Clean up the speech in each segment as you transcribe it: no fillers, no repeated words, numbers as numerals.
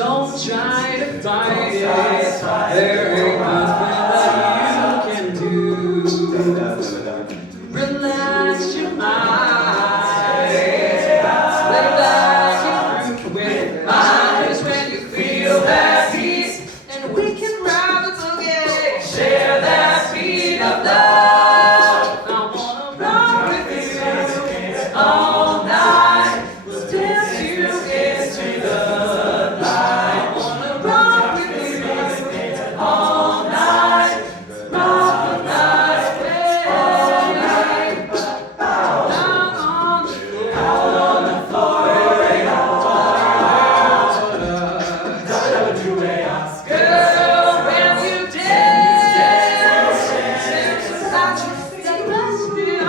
Don't try to fight it. There ain't nothing that you can do. Relax your mind. Lay back and groove with mine. Is when you feel that peace, and we can ride the boogie. Share that beat of love. I wanna rock with you all night. We'll dance you into the light. I wanna rock with you all night. Rock the night away. All night. Down on the floor. Out on the floor. Girl, when you dance, without you that resting,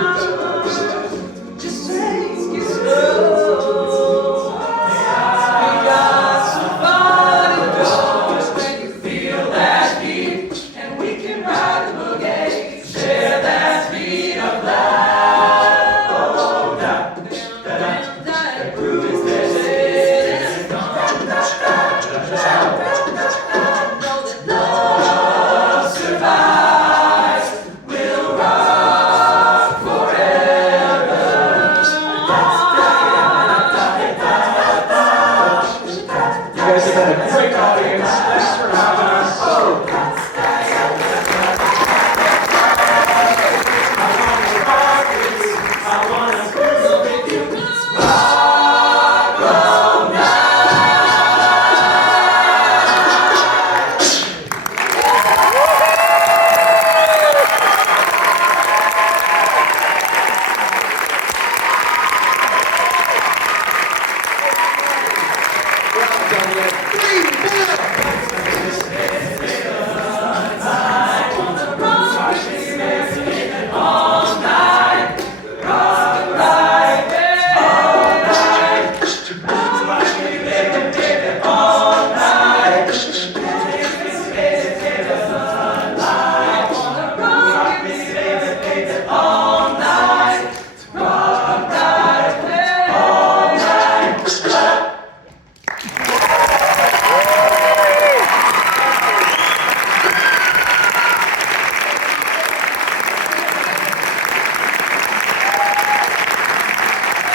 just take it slow. We got somebody knows when you feel that beat, and we can ride the boogie, share that beat of life. Oh, that groove is there. Know that love survives. We'll rock forever. You guys have been a great audience. Thanks for having us. I wanna groove with you.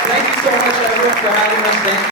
Thank you so much, everyone, for having us. Thank you.